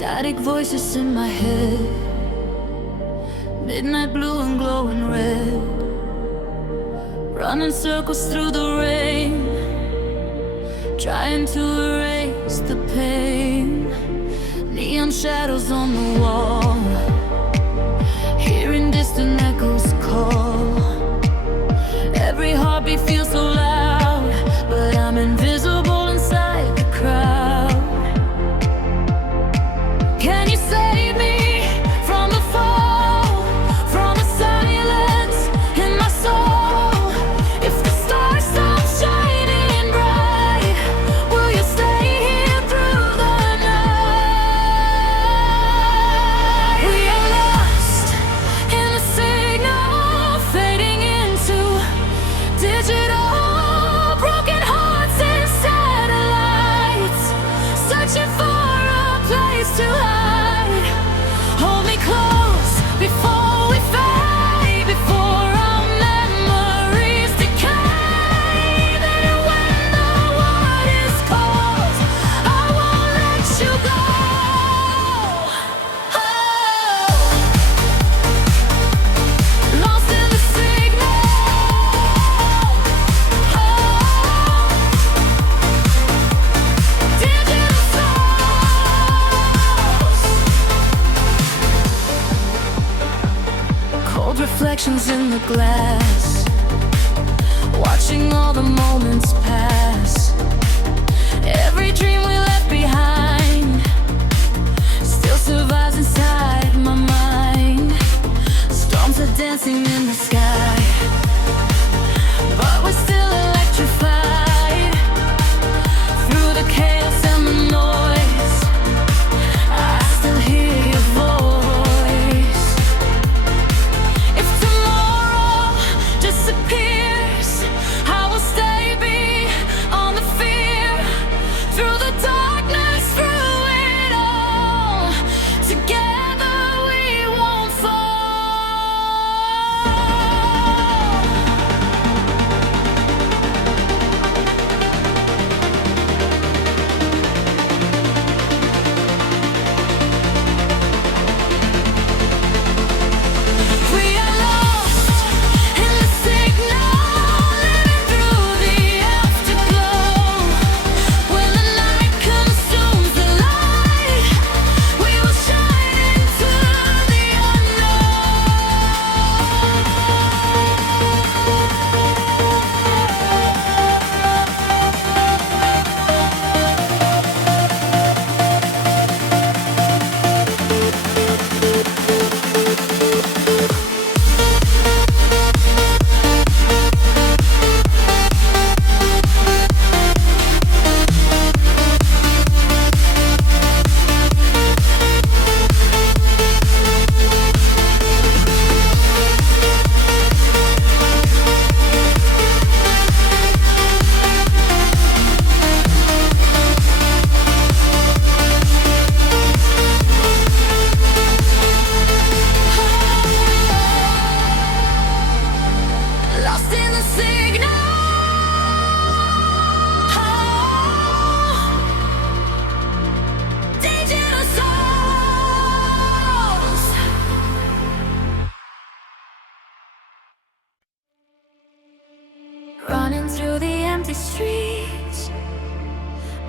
Static voices in my head, midnight blue and glowing red, running circles through the rain, trying to erase the pain. Neon shadows on the wall, hearing distant echoes call. Every heartbeat feels so loud, but I'm invisible inside the crowd. Can you save me from the fall, from the silence in my soul? If the stars stop shining bright, will you stay here through the night? We are lost in the signal, fading into digital, broken hearts and satellites, searching for a place to hide. Hold me close before we fade, before our memories decay. Then when the water's cold, I won't let you go. Oh, lost in the signal. Oh, digital souls. Cold reflections in the glass, watching all the moments pass. Every dream we left behind still survives inside my mind. Storms are dancing in the sky, but we're still electrified. Through the chaos and the noise, I still hear your voice. If tomorrow disappears, I will stay beyond the fear. Through the darkness, through it all, together we won't fall. We are lost in the signal, living through the afterglow. When the night consumes the light, we will shine into the lost in the signal. Digital souls. Running through the empty streets,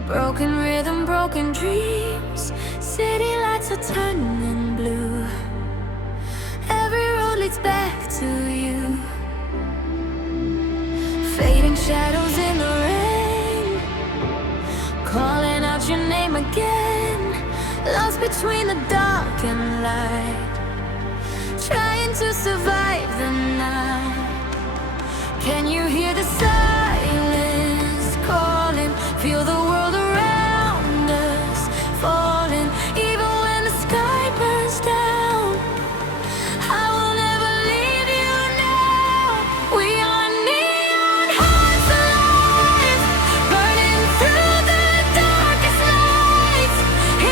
broken rhythm, broken dreams. City lights are turning blue. Every road leads back to you. Fading shadows in the rain, calling out your name again. Lost between the dark and light, trying to survive the night. Can you hear the silence calling? Feel the world around us falling. Even when the sky burns down, I will never leave you now. We are neon hearts alive, burning through the darkest nights.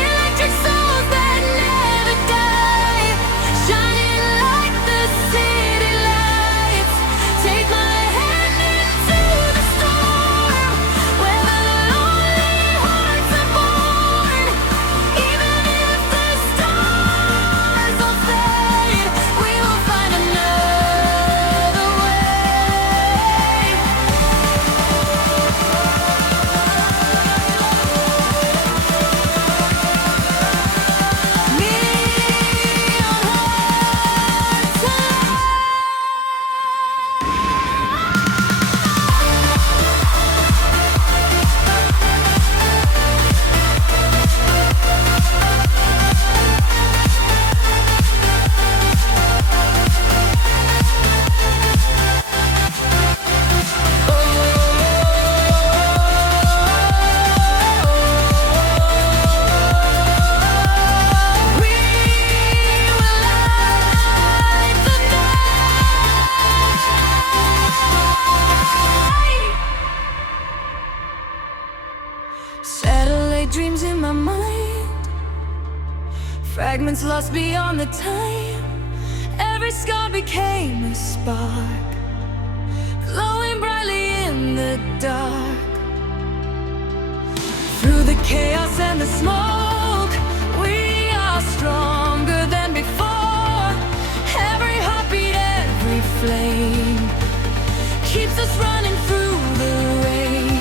Electric souls that never die, shining like the city lights. Take my hand into fragments lost beyond the time. Every scar became a spark, glowing brightly in the dark. Through the chaos and the smoke, we are stronger than before. Every heartbeat, every flame keeps us running through the rain.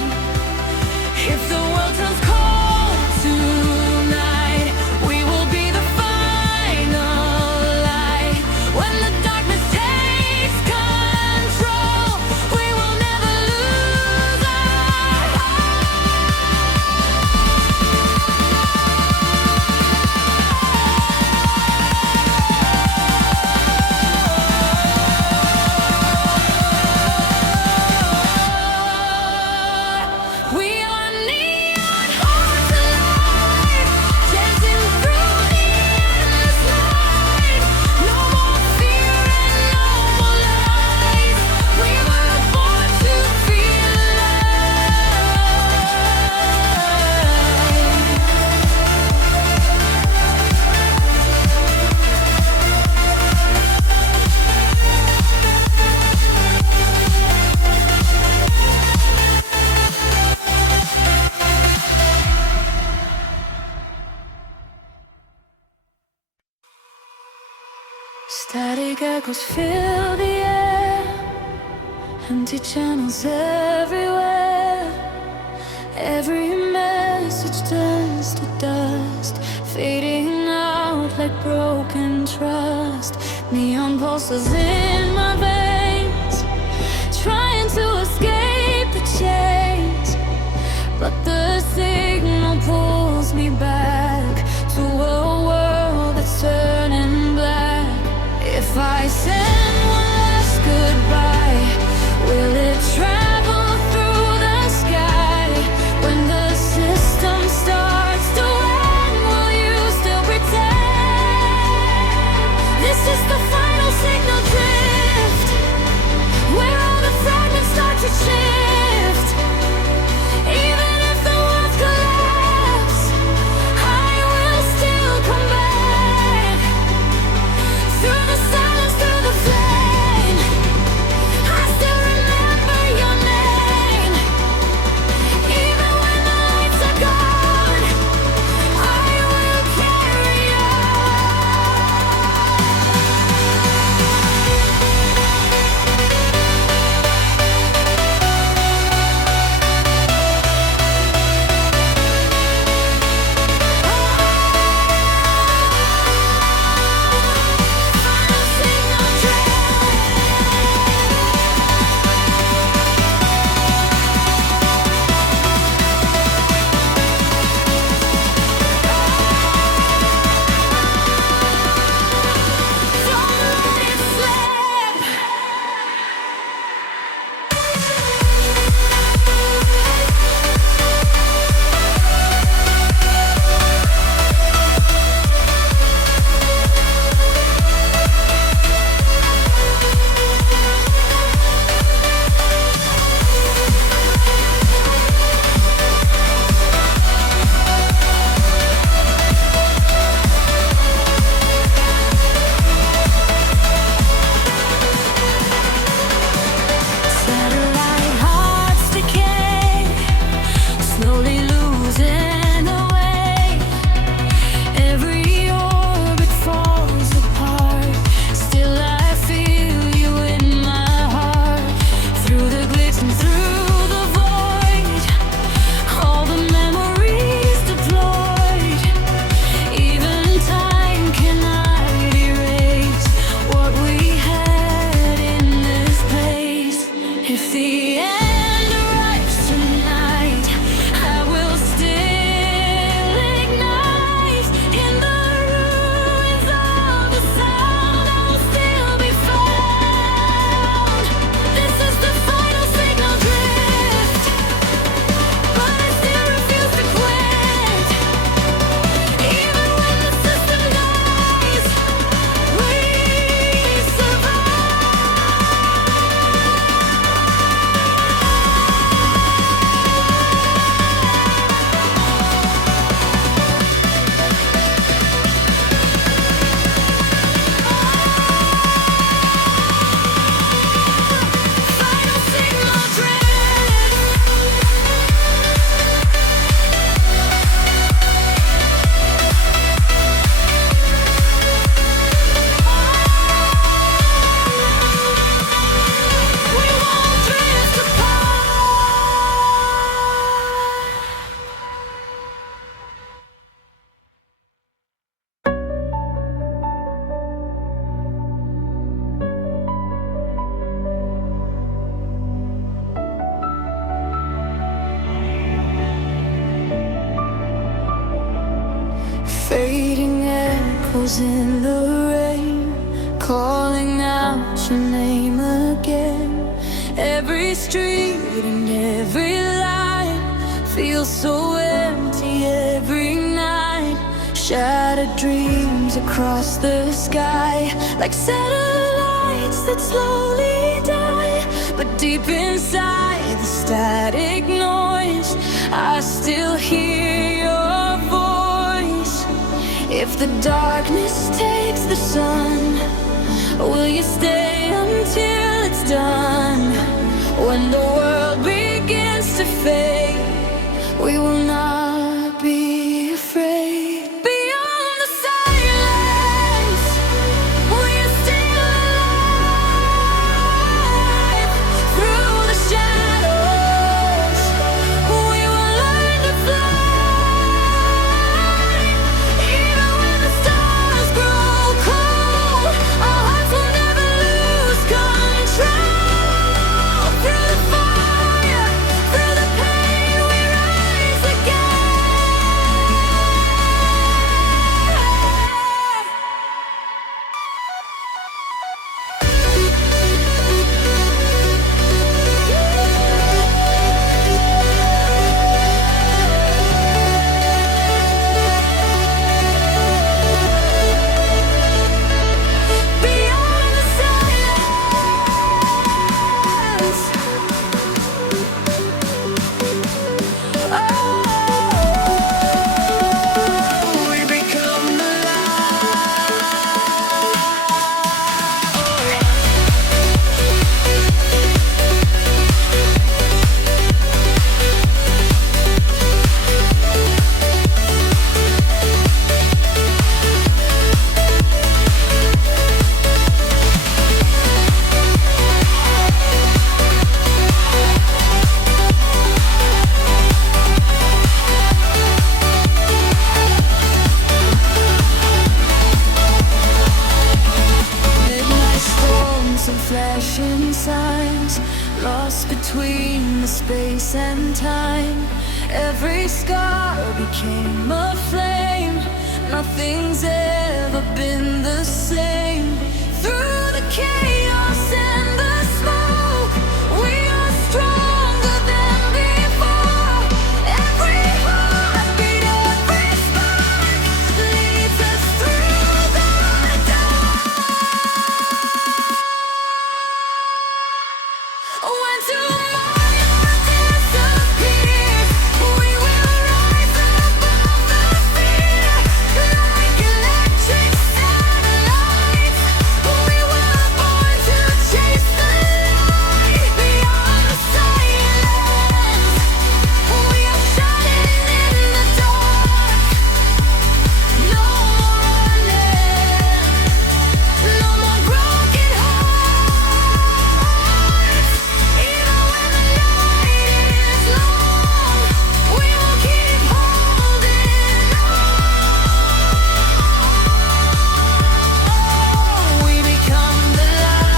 If the world turns cold tonight, we will be the final light. When the darkness takes control, we will never lose our We are neon hearts alive, dancing through the endless night. No more fear and no more lies. We were born to feel Static echoes fill the air, empty channels everywhere. Every message turns to dust, fading out like broken trust. Neon pulses in my veins, trying to escape the chains, but the signal pulls me back to a world that's turning black. If I send one last goodbye, will it travel through the sky? When the system starts to end, will you still pretend? This is the final signal drift, where all the fragments start to shift. Even if the walls collapse, I echoes in the rain, calling out your name again. Every street and every light feels so empty every night. Shattered dreams across the sky, like satellites that slowly die. But deep inside the static noise, I still hear your voice. If the darkness takes the sun, will you stay until it's done? When the world begins to fade, we will not be afraid. Beyond the silence, we are still alive. Through the shadows, we will learn to fly. Even when the stars grow cold, our hearts will never lose control. Through the fire, through the pain, we rise beyond the silence. We become the midnight storms and flashing signs, lost between the space and time. Every scar became a flame. Nothing's ever been the same. Through the chaos and the smoke, we are stronger than before. Every heartbeat, every spark leads us through the dark. When tomorrow disappears, we will rise above the fear. Like electric satellites, we were born to chase the light. Beyond the silence, we are shining in the dark. No more running, no more broken hearts. Even when the night is long, we will keep holding on. We become the light.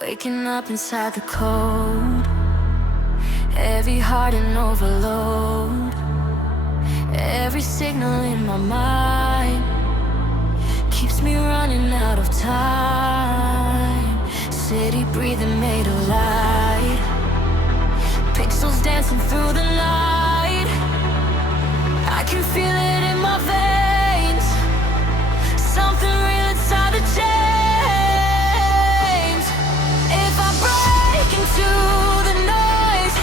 Waking up inside the cold, every heart in overload. Every signal in my mind keeps me running out of time. City breathing made of light, pixels dancing through the night. I can feel it in my veins, something real inside the chains. If I break into the noise,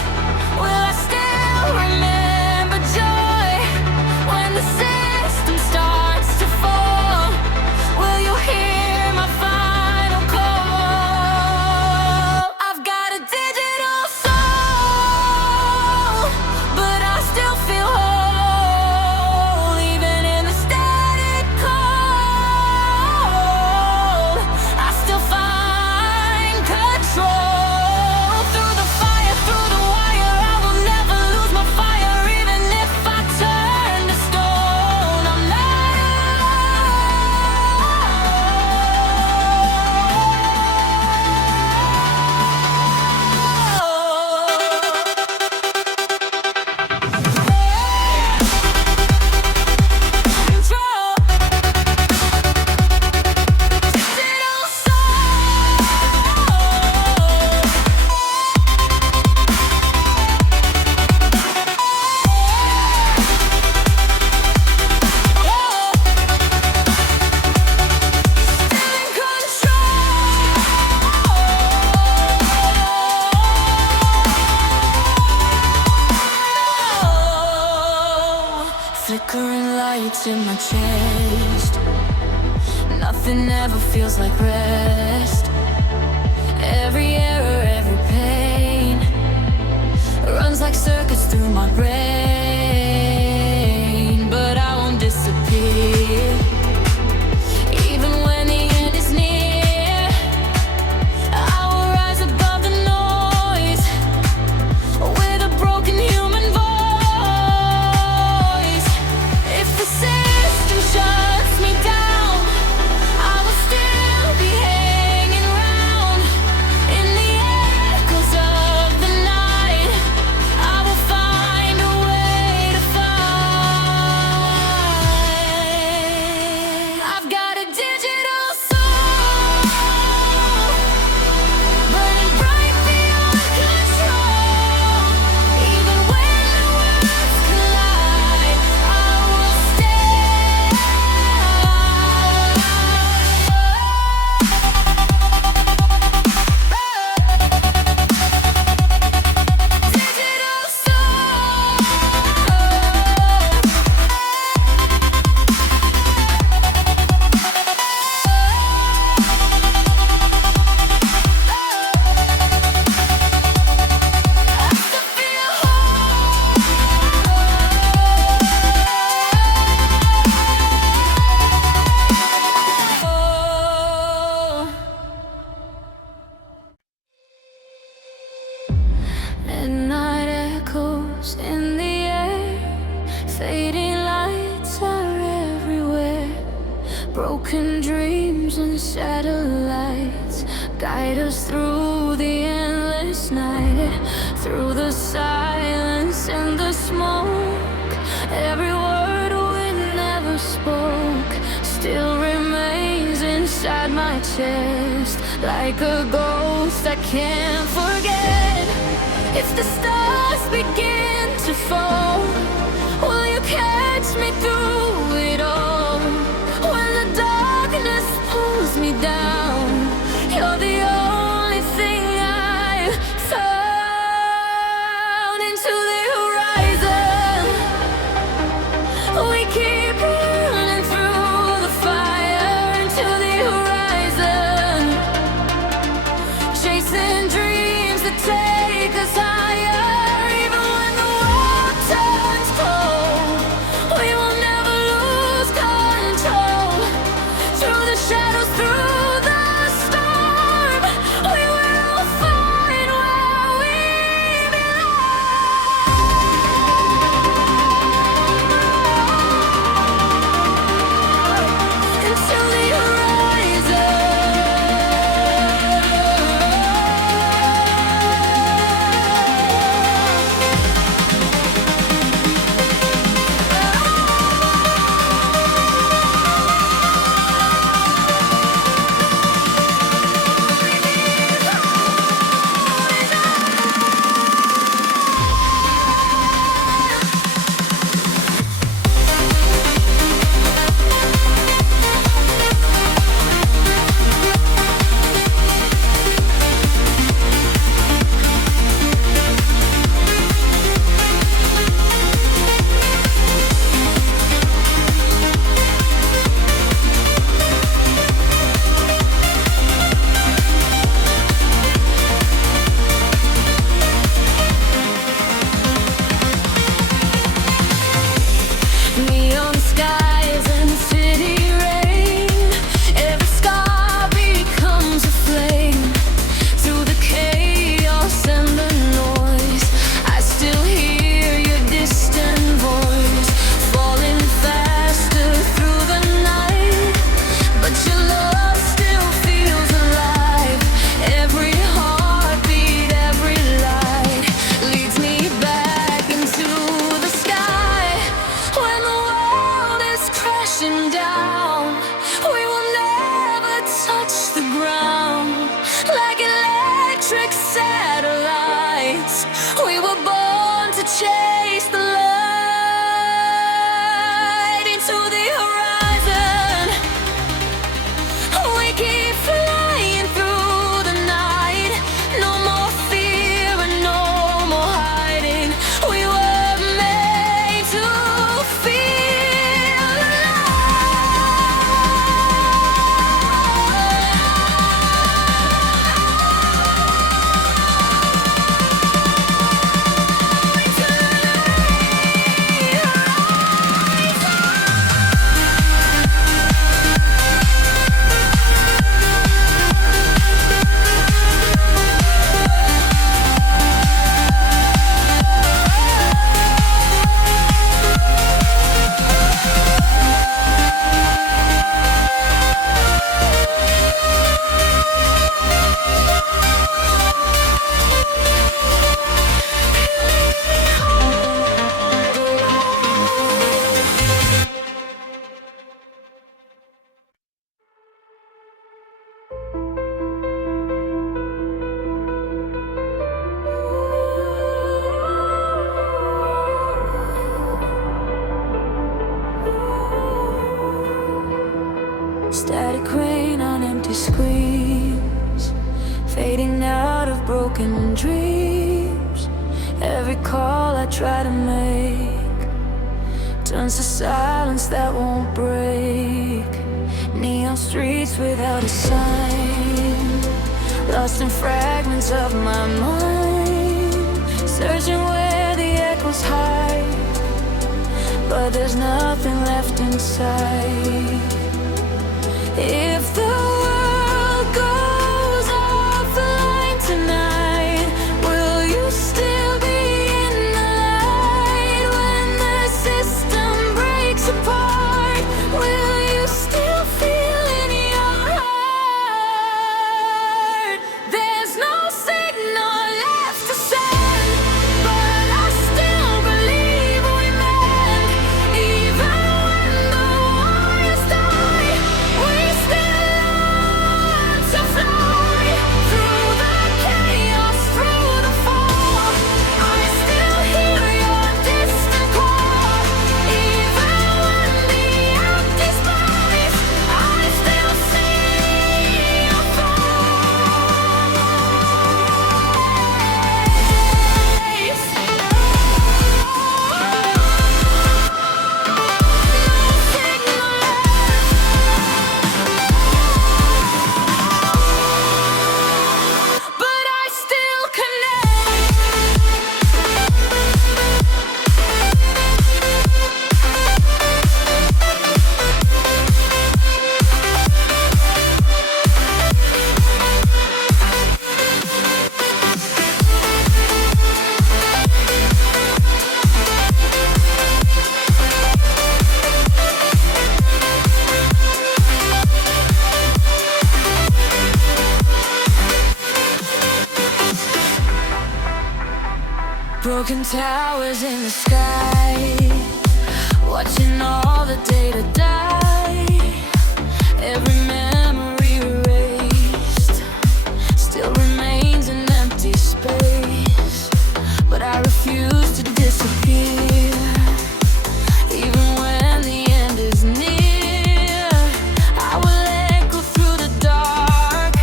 will I still remember joy? When the system starts to fall, will you hear my final call? I've got a digital soul, beats in my chest. Nothing ever feels like rest. Every error, every pain runs like circuits through my brain. But I won't disappear, even when the end is near. I will rise above the noise with a broken human voice. If the system shuts me down, I will still be hanging round in the echoes of the night. I will find a way to fight. I've got a digital soul, burning bright beyond control. Even when the worlds collide, I will stay. Digital soul. Midnight echoes in the air, fading lights are everywhere. Broken dreams and satellites guide us through the endless night, through the silence and the smoke. Every word we never spoke still remains inside my chest, like a ghost I can't forget. If the stars begin to fall, will you catch me through it all? When the darkness pulls me down, you're the only thing I've found. Into the horizon, we keep running through the fire. Into the horizon, chasing dreams that take us higher. Even when the world turns cold, we will never lose control. Through the shadows, through the storm, we will find where we belong. screams, fading out of broken dreams. Every call I try to make turns to silence that won't break. Neon streets without a sign, lost in fragments of my mind, searching where the echoes hide, but there's nothing left inside. If the world goes offline tonight, will you still be in the light? When the system breaks apart, will you still feel in your heart? There's no signal left to send, but I still believe we mend. Even when the wires die, we still learn to fly. Through the chaos, through the fall, I still hear your distant call. Even when the empty space, I still see your face. But I still connect. Broken towers in the sky, watching all the data die. Every memory erased still remains an empty space, but I refuse to disappear. Even when the end is near, I will echo through the dark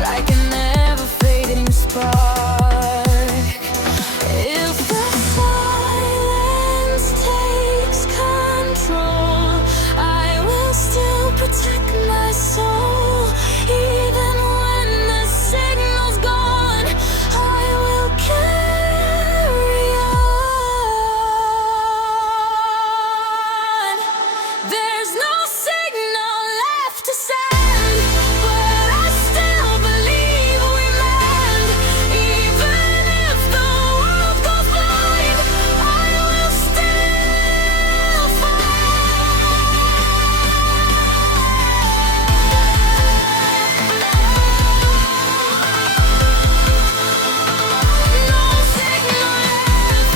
like a never fading spark. If the silence takes control, I will still protect my soul. Even when the signal's gone, I will carry on. There's no signal left to send, but I still believe we mend. Even if the world goes blind, I will still no signal left.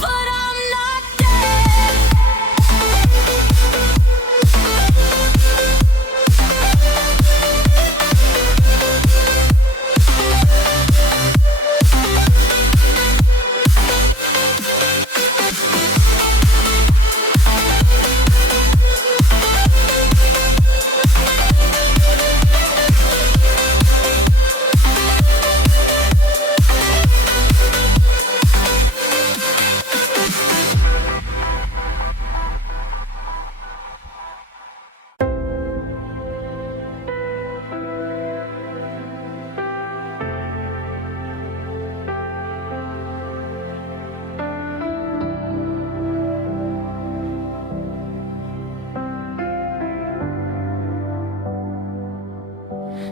But I'm not dead.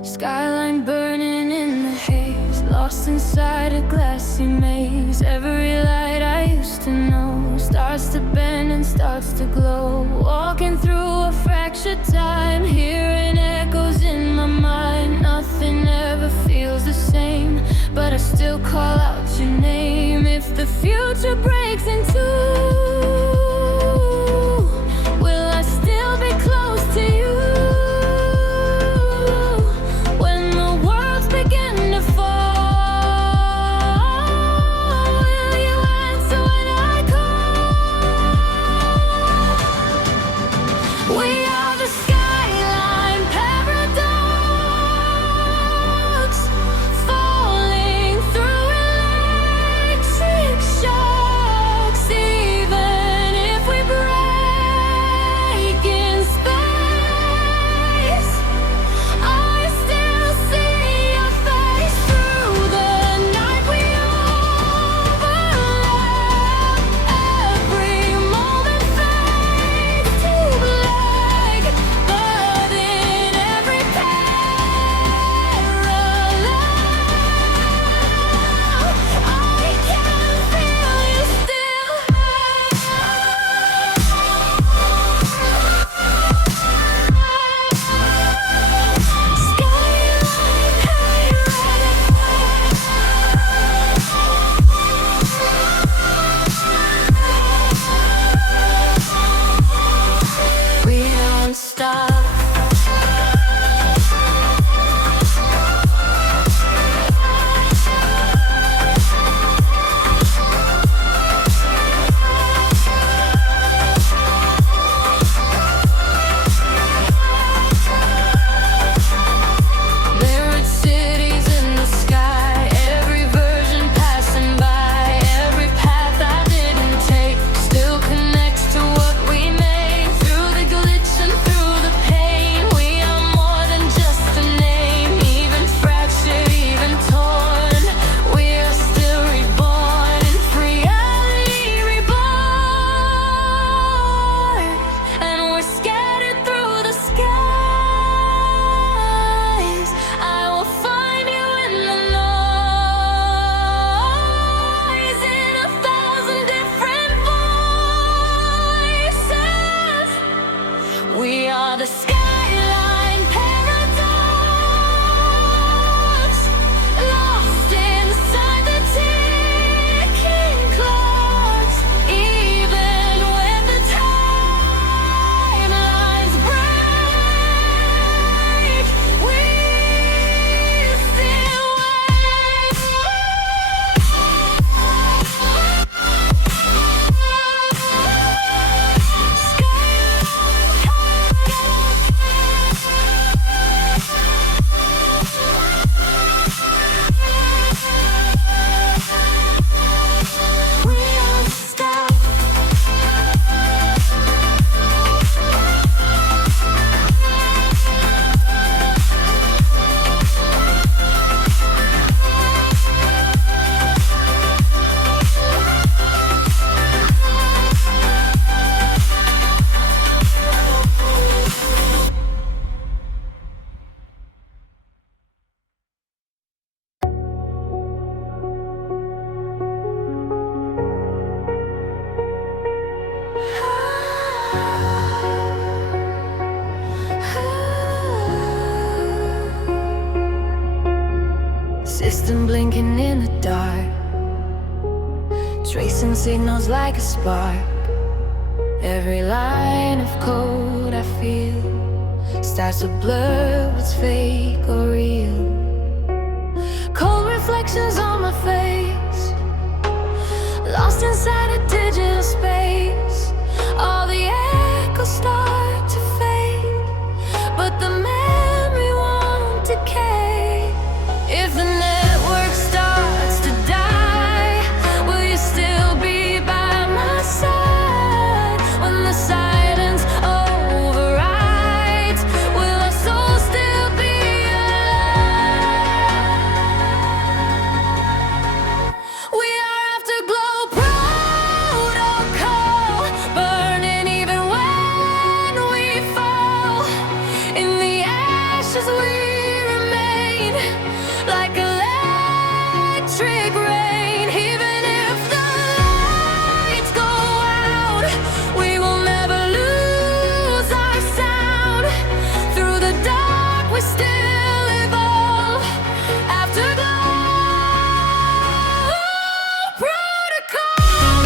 Skyline burning in the haze, lost inside a glassy maze. Every light I used to know starts to bend and starts to glow. Walking through a fractured time, hearing echoes in my mind. Nothing ever feels the same, but I still call out your name. If the future breaks in two, will I still be close to you? When the worlds begin to fall, will you answer when I call? System blinking in the dark, tracing signals like a spark. Every line of code I feel starts to blur what's fake or real. Cold reflections on my face, lost inside a digital space. All the echoes start to fade, but the memory won't decay. If the network starts to die, will you still be by my side? When the silence overrides, will our soul still be alive? We are afterglow protocol, burning even when we fall. In the ashes we remain, like electric rain. Even if the lights go out, we will never lose our sound. Through the dark we still evolve. Afterglow protocol.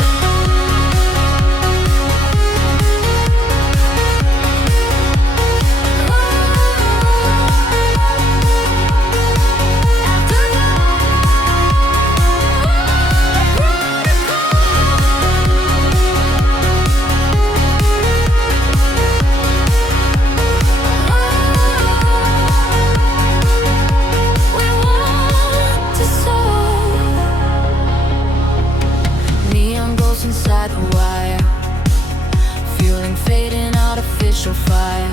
We want to soar. Neon ghosts inside the wire, fueling fading artificial fire.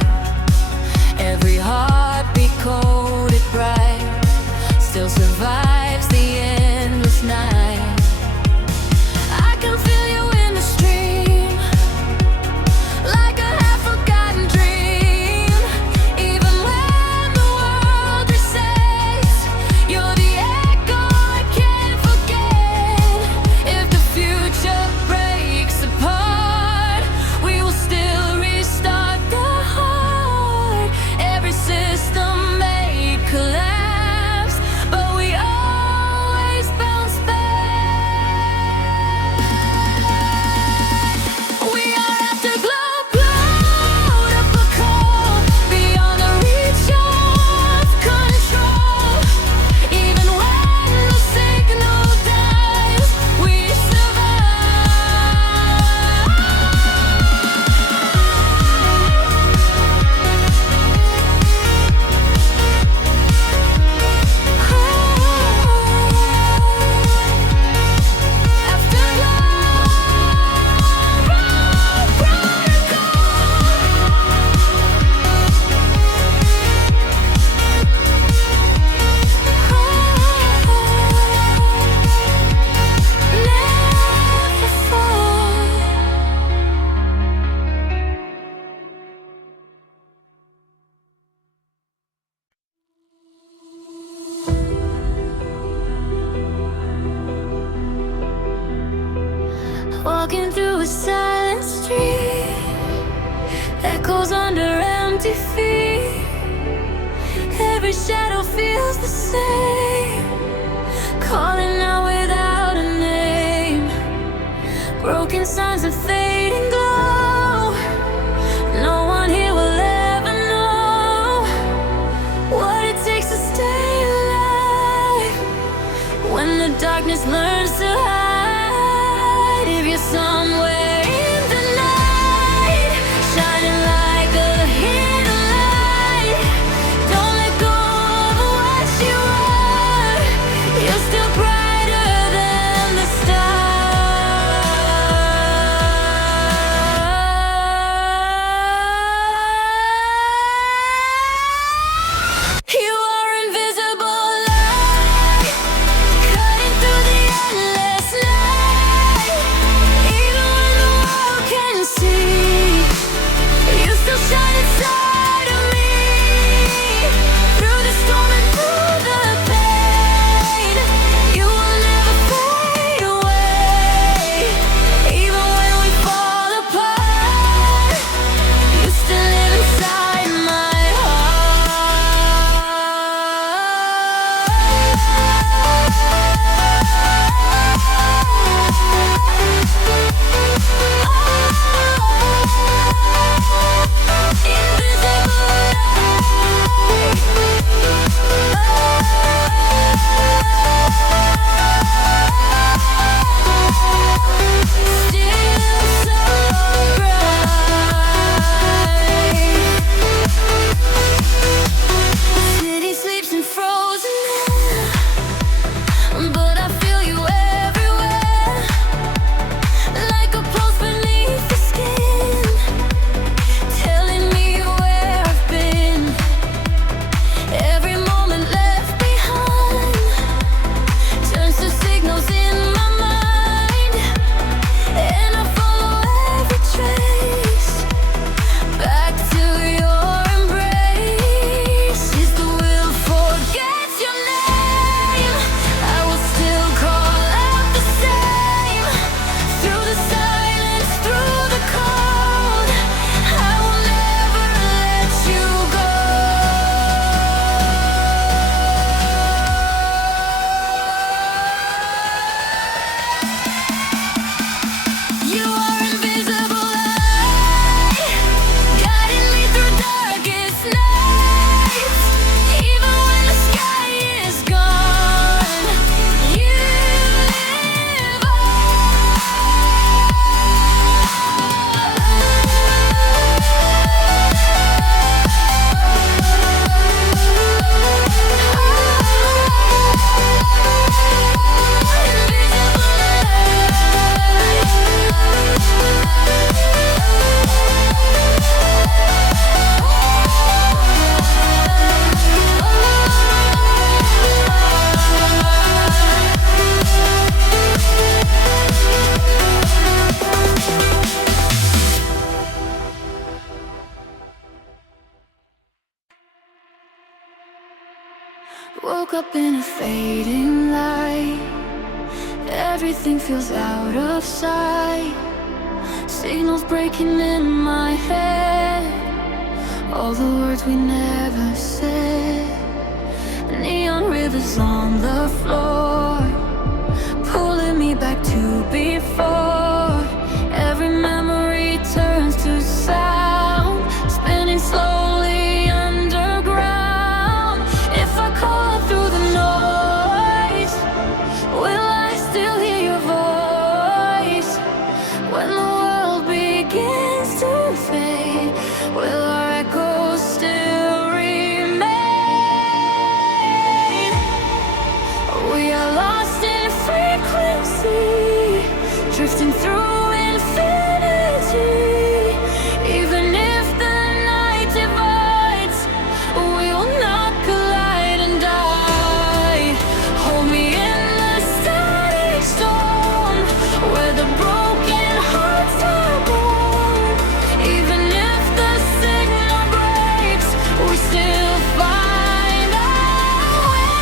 Every heartbeat coded bright, still survives the endless night. I can feel you in the stream, like a half-forgotten dream. Even when the world recedes, you're the echo I can't forget. If the future breaks apart, we will still restart the heart. Every system may collapse, but we always bounce back. We are afterglow protocol, beyond the reach of control. Even when the signal dies, we survive. Walking through a silent street, echoes under empty feet. Every shadow feels the same, calling out without a name. Broken signs of fading glow. No one here will ever know what it takes to stay alive. When the darkness learns to hide, if you're somewhere in the night, shining like a hidden light, don't let go of what you are. You're still brighter than the stars. You are invisible light, cutting through the endless night. Even Woke up in a fading light. Everything feels out of sight. Signals breaking in my head. All the words we never said. Neon rivers on the floor, pulling me back to before. Every memory turns to sound, spinning slowly underground. If I call through the noise, will I still hear your voice? When the world begins to fade, will our echoes still remain? We are lost in frequency, drifting through infinity. Even if the night divides, we will not collide and die. Hold me in the static storm, where the broken hearts are born. Even if the signal breaks, we still find our way.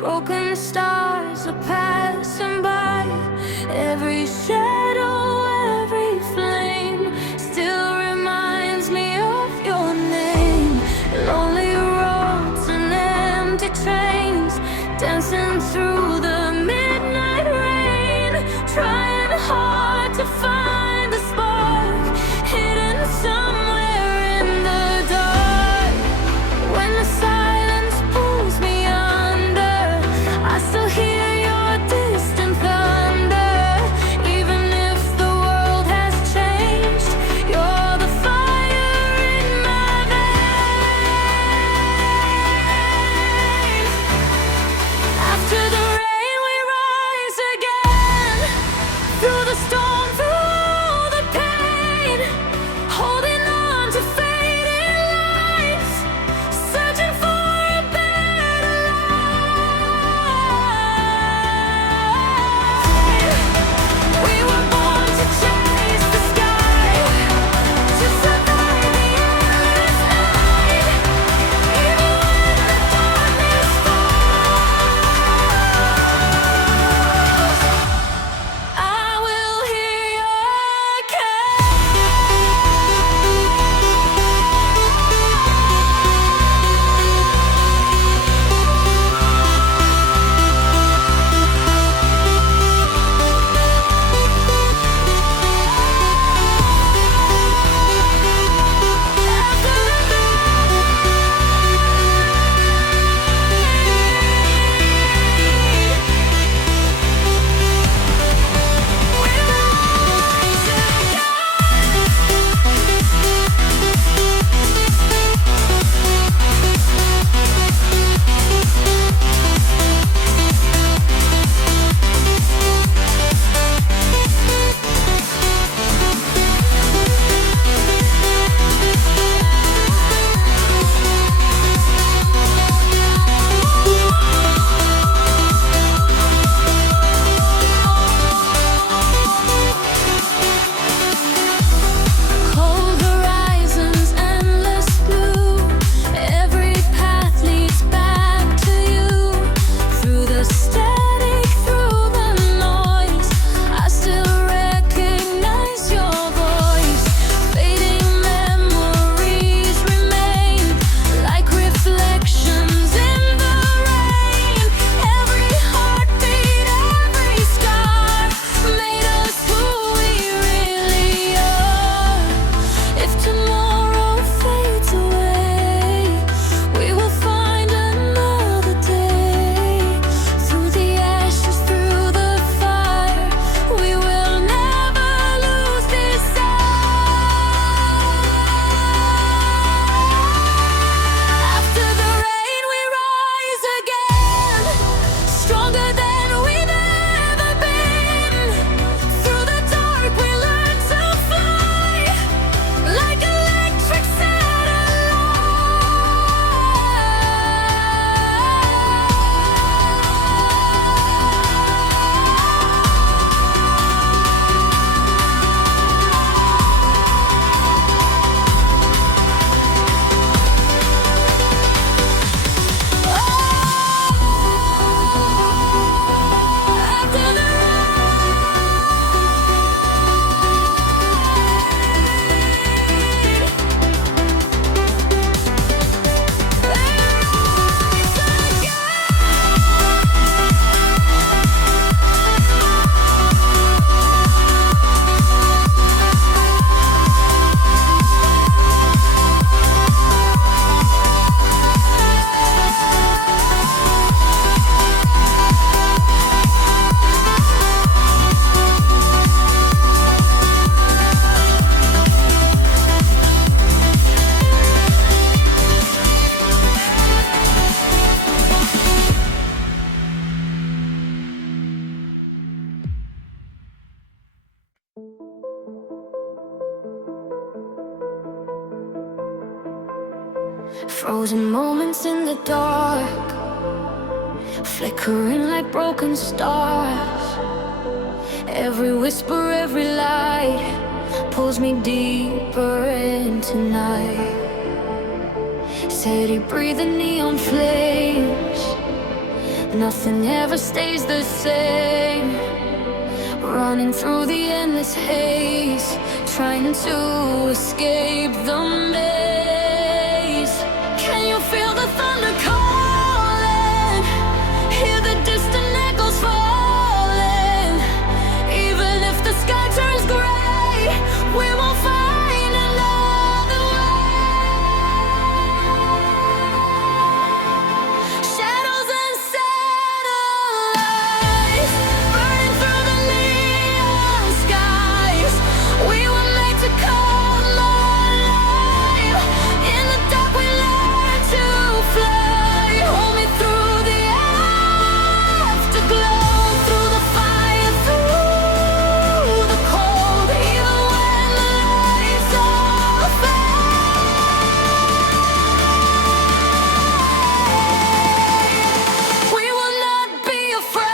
Broken stars are passing by. Every shadow, every flame still reminds me of your name. Lonely roads and empty trains, dancing through the midnight rain, trying hard to find the spark hidden somewhere in the dark. When the silence pulls me under, I still hear your distant thunder. Even if the world has changed, you're the fire in my veins. After the rain we rise again, through the storm, through the pain, holding on to fading lights, searching for a better life. We were born to chase the sky, to survive the endless night. Even when the darkness falls, I will hear your call. Cold horizons, endless blue. Every path leads back to you. Through the static, through the noise, I still recognize your voice. Fading memories remain like reflections in the rain. Every heartbeat, every scar made us who we really are. If tomorrow fades away, we will find another day. Through the ashes, through the fire, we will never lose this After the rain we rise again, stronger than we've ever been. Through the dark we learn to fly, like electric After the frozen moments in the dark, flickering like broken stars. Every whisper, every light pulls me deeper into night. Steady breathing neon flames, Nothing ever stays the same. Running through the endless haze, trying to escape the maze. Can you feel the thunder calling? Hear the distant echoes falling. Even if the sky turns gray, we will find another way. Shadows and satellites, burning through the neon skies. We were made to come alive. In the dark we learn to fly. Hold me through the afterglow, through the fire, through the cold. Even when the lights all fade, we will not be afraid.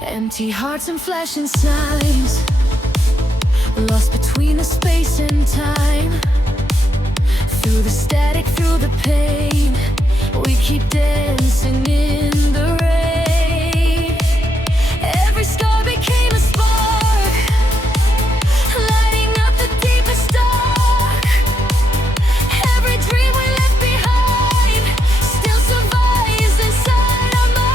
Empty hearts and flashing signs, lost between the space and time. Through the static, through the pain, we keep dancing in the rain. Every scar became a spark, lighting up the deepest dark. Every dream we left behind still survives inside our minds.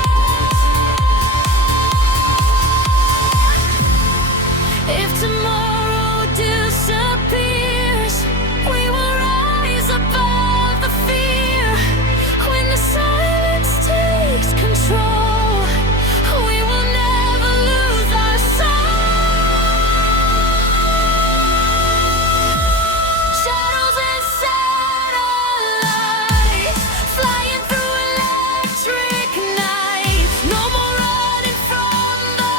If tomorrow disappears, we will rise above the fear. When the silence takes control, we will never lose our soul. Shadows and satellites, flying through electric nights. No more running from the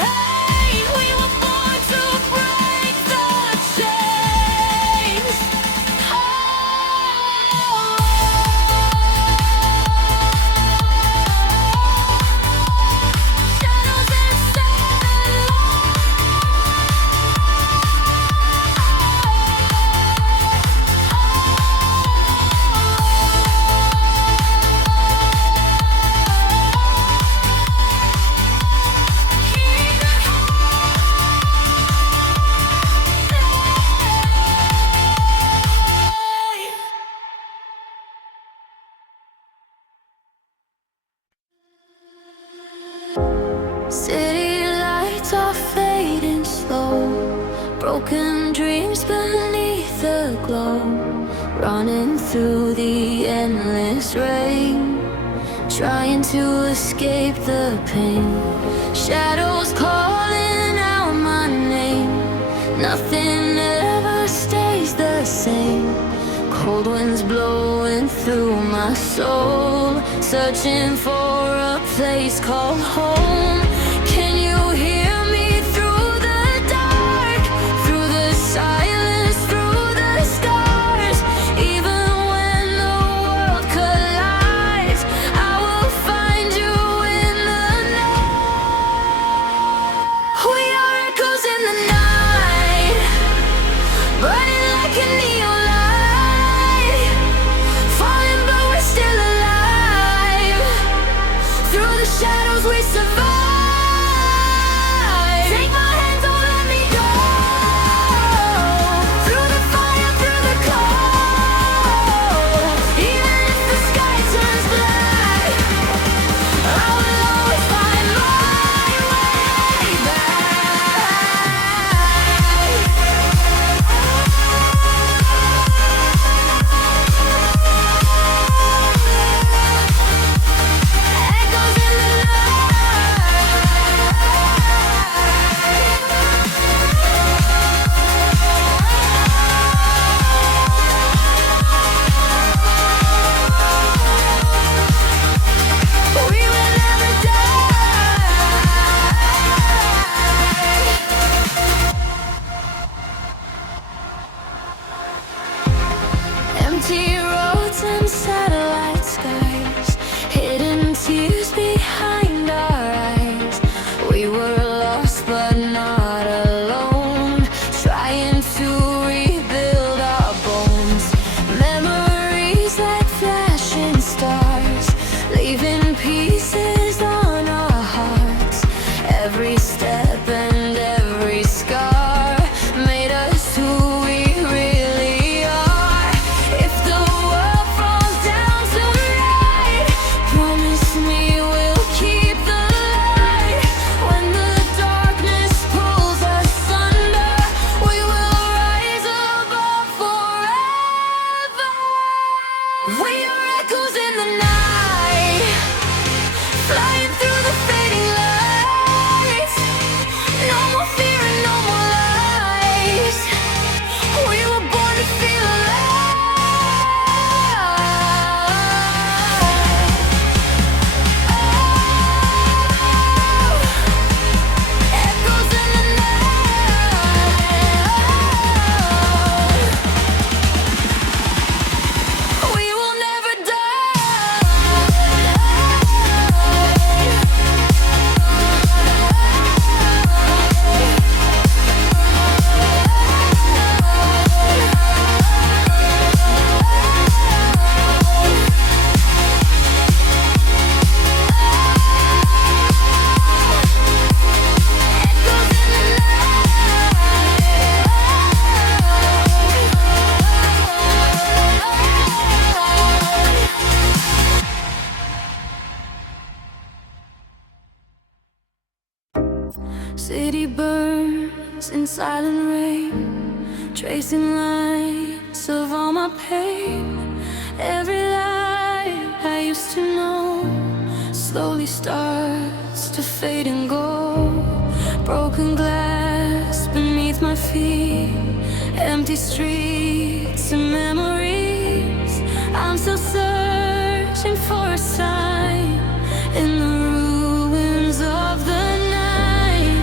pain. We were born to break the chains. Shadows and city lights are fading slow, broken dreams beneath the glow, running through the endless rain, trying to escape the pain. Shadows calling out my name, nothing ever stays the same. Cold winds blowing through my soul, searching for a place called home. Can you hear me through the dark, through the silence, through the stars? Even when the world collides, I will find you in the night. We are echoes in the night, burning like a neon light, falling but we're still alive. Through the shadows we survive. Take my hand, don't let me go. Through the fire, through the cold. Even if the sky turns black, City burns in silent rain, tracing lines of all my pain. Every light I used to know slowly starts to fade and go. Broken glass beneath my feet, empty streets and memories. I'm still searching for a sign in the ruins of the night.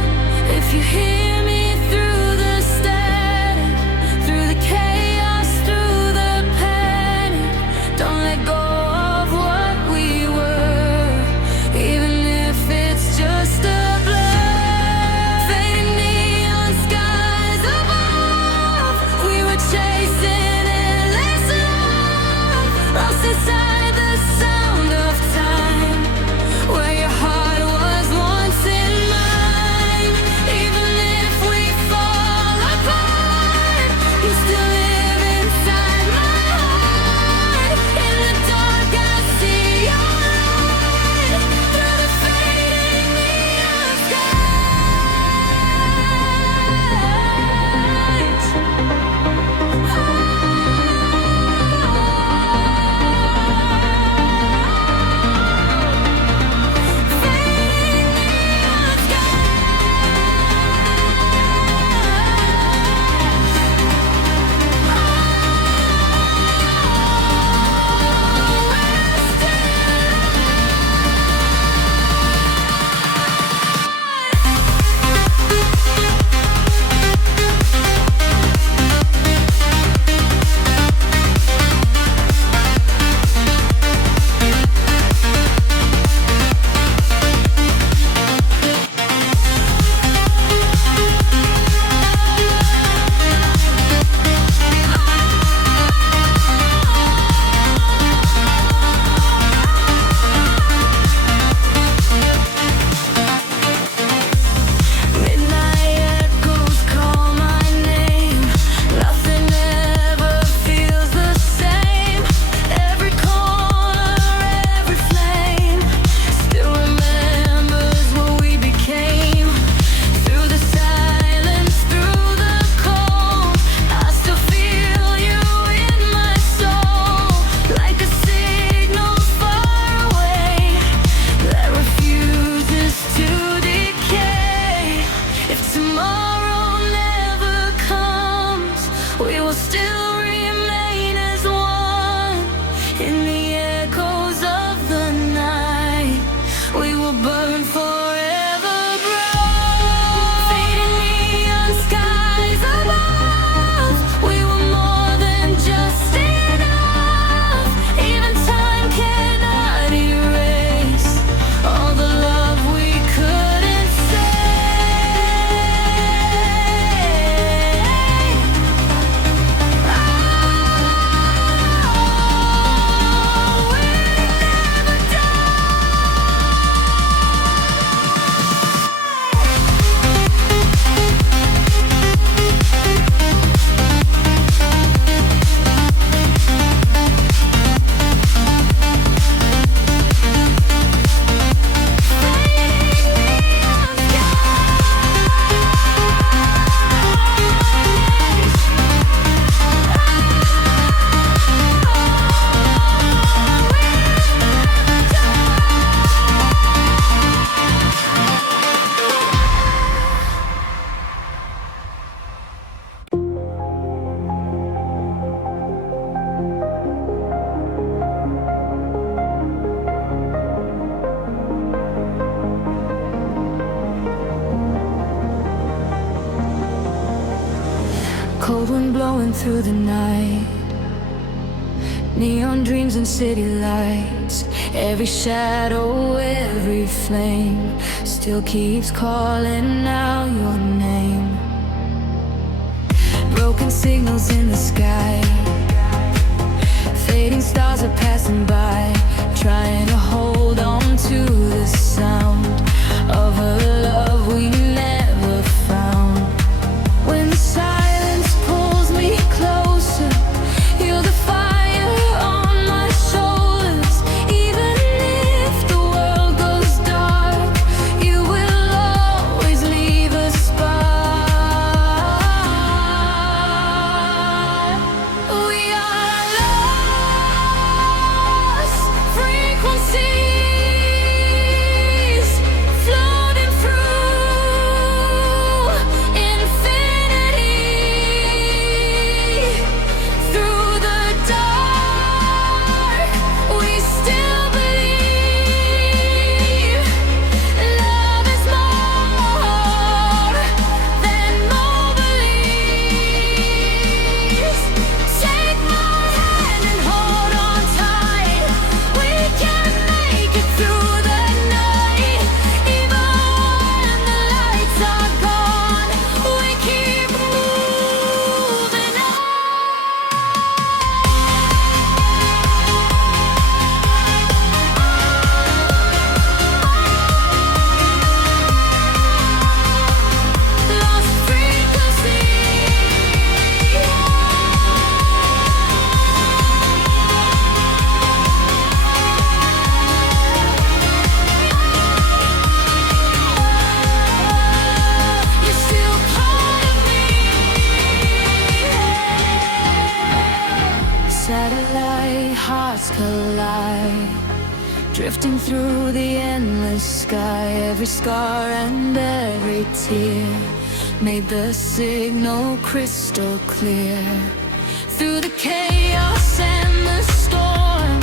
If you hear me through the static, through the chaos, through the panic, don't let go of what we were, even if it's just a blur. Fading neon skies above, we were chasing endless love, lost inside the sound of time, where your heart was once in mine. Even if we fall apart, you still live inside my heart. In the dark I see your light, through the fading neon Cold wind blowing through the night, neon dreams and city lights. Every shadow, every flame still keeps calling out your name. Broken signals in the sky, fading stars are passing by, trying to hold on to the sound of a love we never found. When the silence pulls me closer, you're the fire on my shoulders. Even if the world goes dark, you will always leave drifting through the endless sky. Every scar and every tear made the signal crystal clear. Through the chaos and the storm,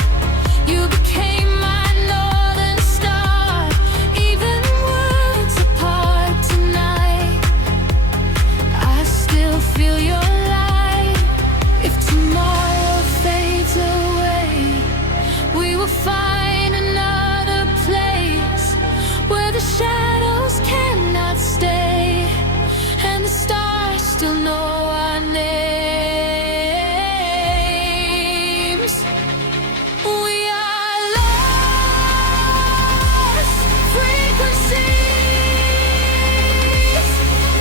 you became my northern star. Even worlds apart tonight, I still feel your light. If tomorrow fades away, we will find another place where the shadows cannot stay and the stars still know our names. We are lost frequencies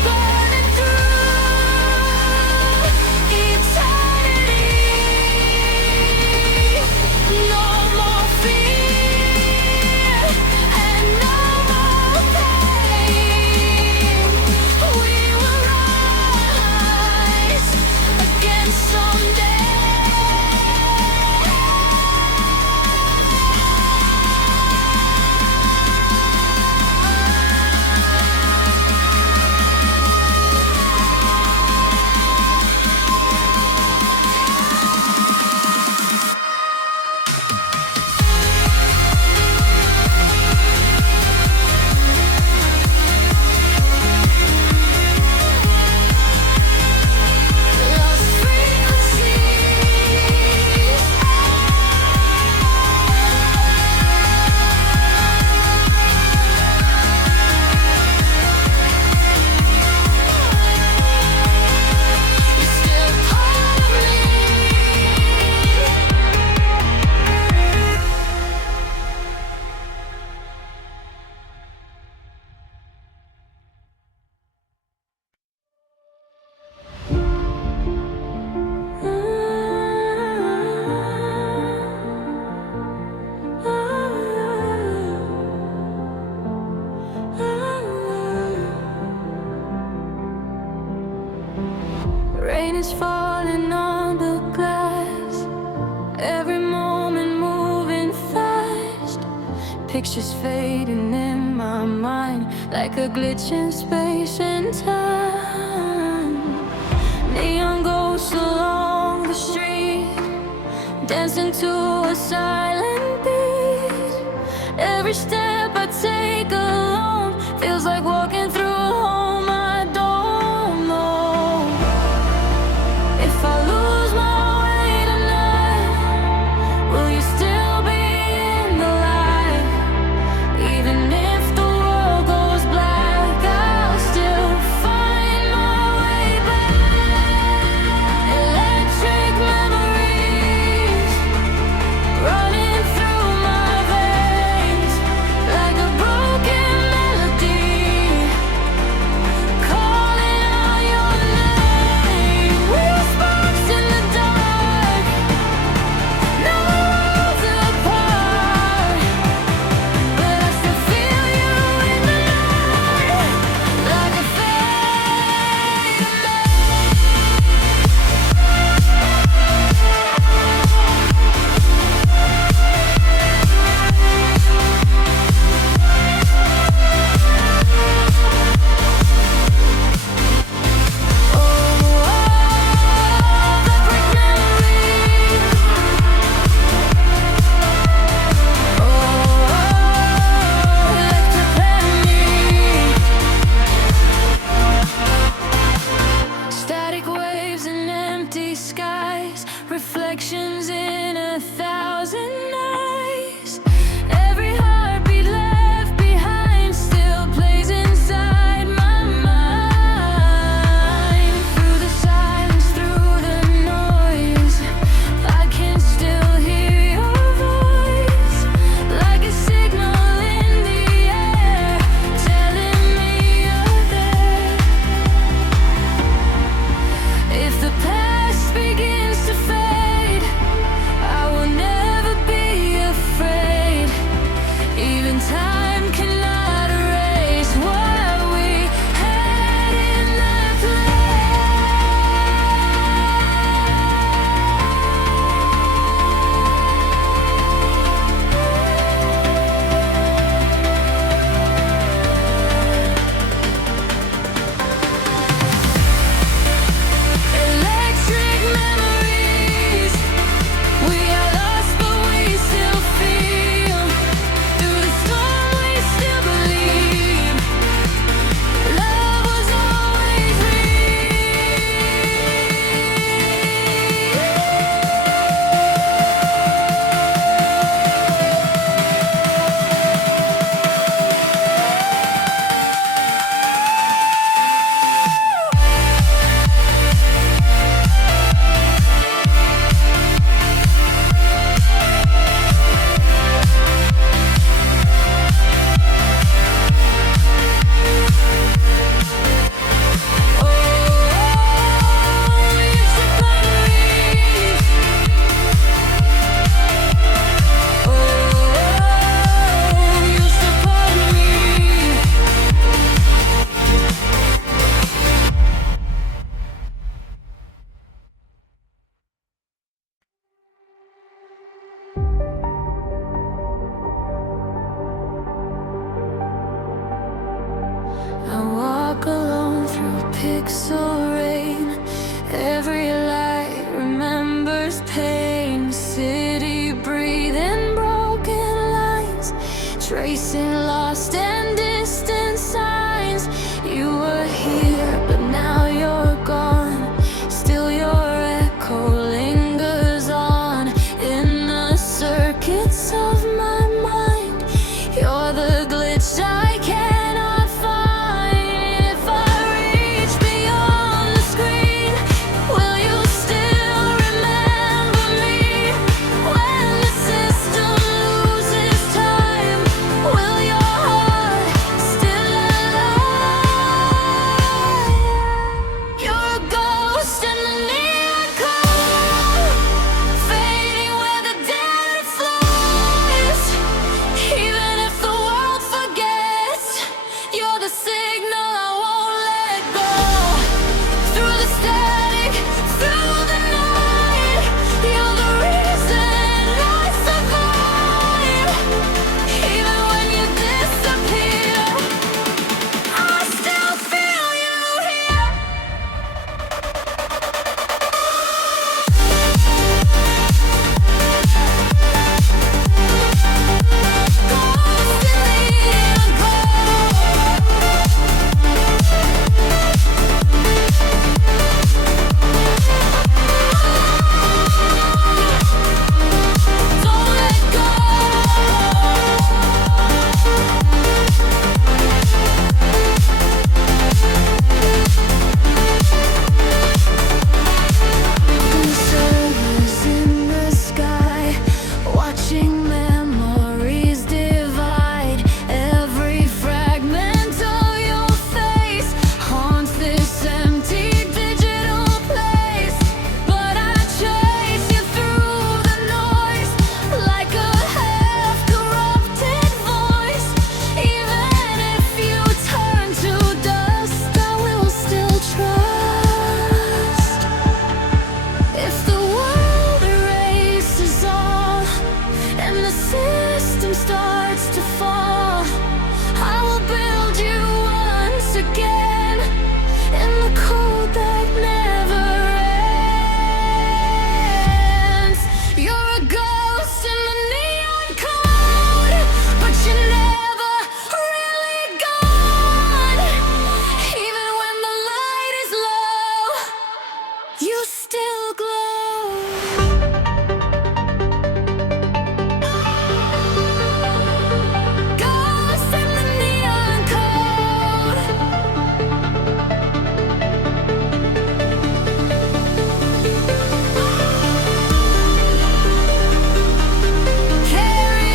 burning through eternity. No more fear and no more pain. We will rise again someday. Lost frequencies. You're still part of me. Rain is falling on the glass, every moment moving fast. Pictures fading in my mind like a glitch in space and time. Neon ghosts along the street, dancing to a silent beat. Every step I take alone feels like walking through a home I don't know. If I lose my way tonight, will you still be in the light? Even if the world goes black, I'll still find my way back. Electric memories running through my veins like a broken melody. pixel rain. Every light remembers pain. City breathing broken lines, tracing lost and distant signs. You were here, but now you're gone. Still your echo lingers on in the circuits of my mind. You're the glitch I cannot find. If I reach beyond the screen, will you still remember me? When the system loses time, will your heart still alive? You're a ghost in the neon cold, fading where the dead flies. Even if the world forgets, you're the signal I won't let go. Through the static, through the night, you're the reason I survive. Even when you disappear, I still feel you here. Ghost in the neon don't let go. Observers in the sky, watching memories divide. Every fragment of your face haunts this empty digital place. But I chase you through the noise like a half-corrupted voice. Even if you turn to dust, I will still trust. If the world erases all and the system starts to fall, I will build you once again in the cold that never ends. You're a ghost in the neon code, but you're never really gone. Even when the light is low, you still glow. Ghost in the neon code. Carry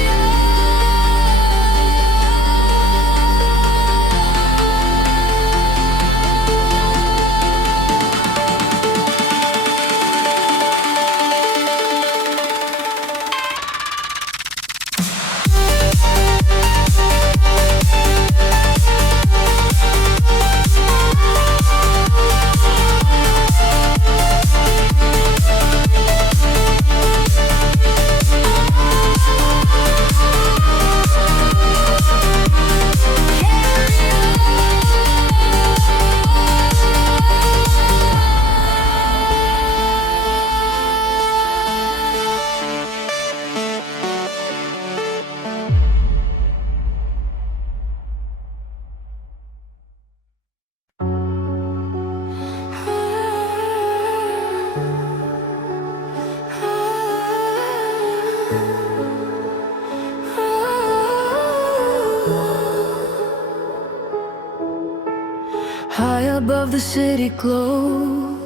High above the city glow,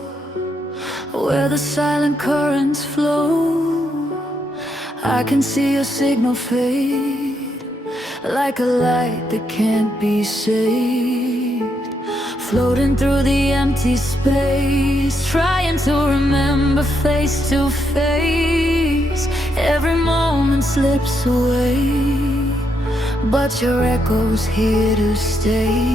where the silent currents flow, I can see your signal fade like a light that can't be saved. Floating through the empty space, trying to remember face to face. Every moment slips away, but your echo's here to stay.